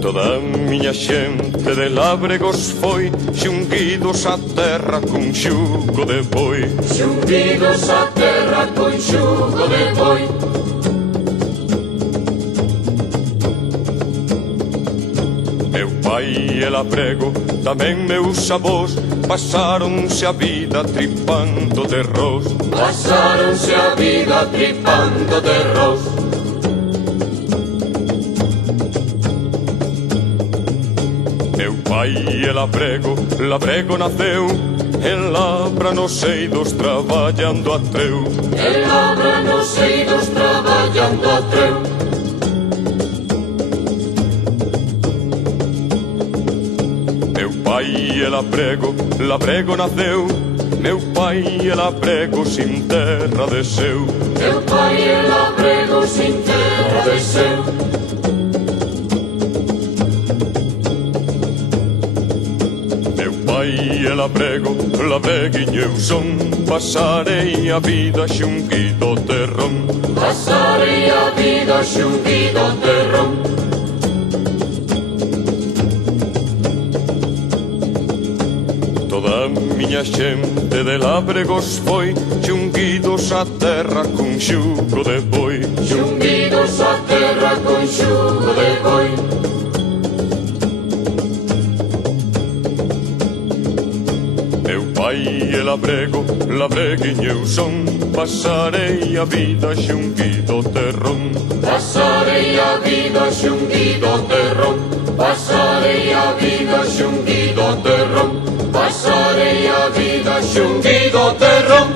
Toda a miña xente de lábregos foi xunguidos á terra cun xugo de boi. Xunguidos á terra cun xugo de boi. Meu pai e labrego, tamén meus avós, pasáronse a vida tripando de ros. Pasáronse a vida tripando de ros. Meu pai e labrego, labrego naceu en labra nos eidos traballando a treu. En labra nos eidos traballando a treu. Meu pai e labrego, labrego naceu. Meu pai e labrego sin terra desceu. Meu pai e labrego sin terra desceu. Meu pai e labrego, labreguinho eu son. Pasarei a vida xunguido terrón. Pasarei a vida xunguido terrón. Toda a miña xente de lábregos foi xunguidos á terra cun xugo de boi. Xunguidos á terra con xugo de boi. Meu pai e labrego, labreguinho eu son. Pasarei a vida xunguido terrón. Pasarei a vida xunguido terrón. Pasarei a vida xunguido terrón. Pasarei a vida xunguido terrón.